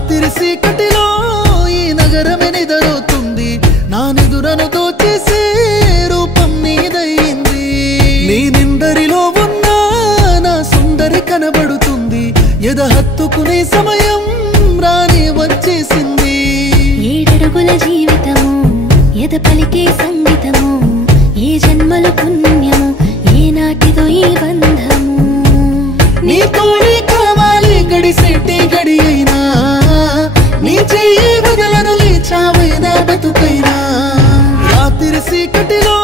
రాత్రి చీకటిలో ఈ నగరమే నిద్రపోతుంది నా నిదురను దోచేసే రూపం నీదయింది నీ నిందరిలో ఉన్న నా సుందరి కనబడుతుంది ఎద హత్తుకునే సమయం రాని వచ్చేసింది ఏడడుగుల జీవితము ఎద పలికే సంగీతము ఏ జన్మల పుణ్యము ఏ నాటిదో ఈ బంధము నీ తోడే కావాలి గడిసెట్టి గడి అయినా నీ చెయ్యి వదలను లేచావైనా బతుకైనా రాత్రి చీకటిలో